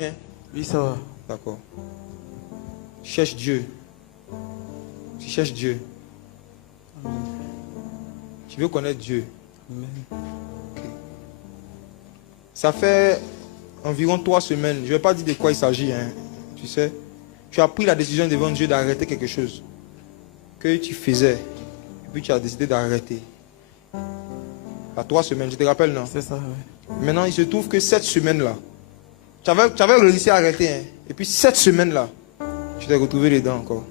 Oui, ça va. D'accord. Cherche Dieu. Tu cherches Dieu. Amen. Tu veux connaître Dieu. Amen. Ok. Ça fait environ 3 semaines. Je ne vais pas dire de quoi il s'agit. Hein. Tu sais, tu as pris la décision devant Dieu d'arrêter quelque chose que tu faisais. Et puis tu as décidé d'arrêter. À 3 semaines, je te rappelle, non? C'est ça, oui. Maintenant, il se trouve que cette semaine-là, tu avais réussi à arrêter. Hein. Et puis cette semaine-là, tu t'es retrouvé dedans encore.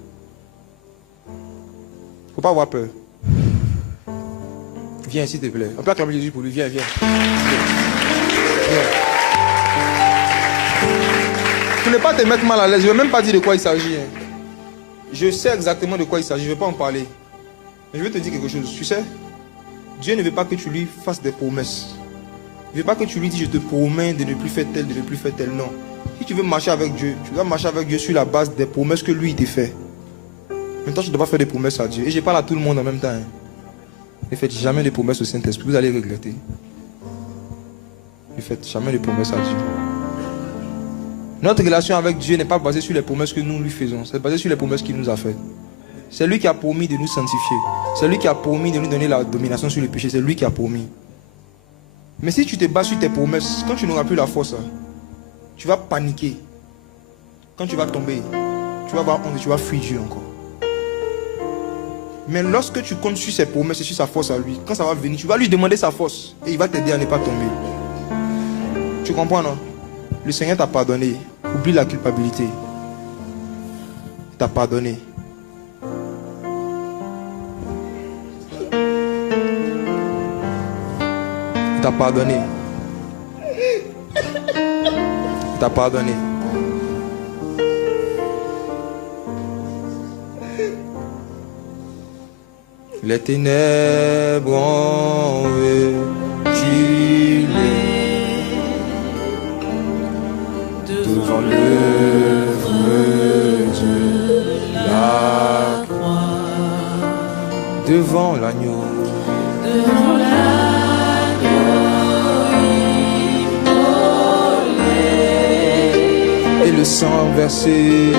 Faut pas avoir peur. Viens, s'il te plaît. On peut acclamer Jésus pour lui. Viens, viens. Viens. Tu ne veux pas te mettre mal à l'aise. Je ne vais même pas dire de quoi il s'agit. Hein. Je sais exactement de quoi il s'agit. Je ne vais pas en parler. Mais je vais te dire quelque chose. Tu sais, Dieu ne veut pas que tu lui fasses des promesses. Il ne veut pas que tu lui dises, je te promets de ne plus faire tel, de ne plus faire tel. Non. Si tu veux marcher avec Dieu, tu dois marcher avec Dieu sur la base des promesses que lui, il te fait. Maintenant, tu ne dois pas faire des promesses à Dieu. Et je parle à tout le monde en même temps. Hein. Ne faites jamais des promesses au Saint-Esprit. Vous allez regretter. Ne faites jamais des promesses à Dieu. Notre relation avec Dieu n'est pas basée sur les promesses que nous lui faisons. C'est basé sur les promesses qu'il nous a faites. C'est lui qui a promis de nous sanctifier. C'est lui qui a promis de nous donner la domination sur le péché. C'est lui qui a promis. Mais si tu te bases sur tes promesses, quand tu n'auras plus la force, tu vas paniquer. Quand tu vas tomber, tu vas avoir honte et tu vas fuir Dieu encore. Mais lorsque tu comptes sur ses promesses et sur sa force à lui, quand ça va venir, tu vas lui demander sa force et il va t'aider à ne pas tomber. Tu comprends, non? Le Seigneur t'a pardonné. Oublie la culpabilité. Il t'a pardonné. Il t'a pardonné. Il t'a pardonné. Les ténèbres ont reculé devant l'œuvre de la croix, devant l'agneau. Et le sang versé.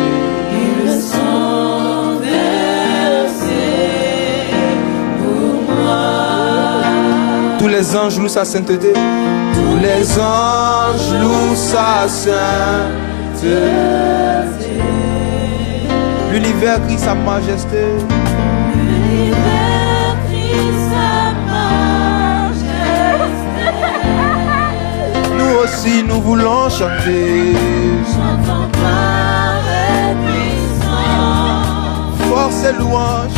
Tous les anges louent sa sainteté. Tous les anges louent sa sainteté. L'univers crie sa majesté. L'univers crie sa majesté. Nous aussi nous voulons chanter. Chantons par et puissant. Force et louange.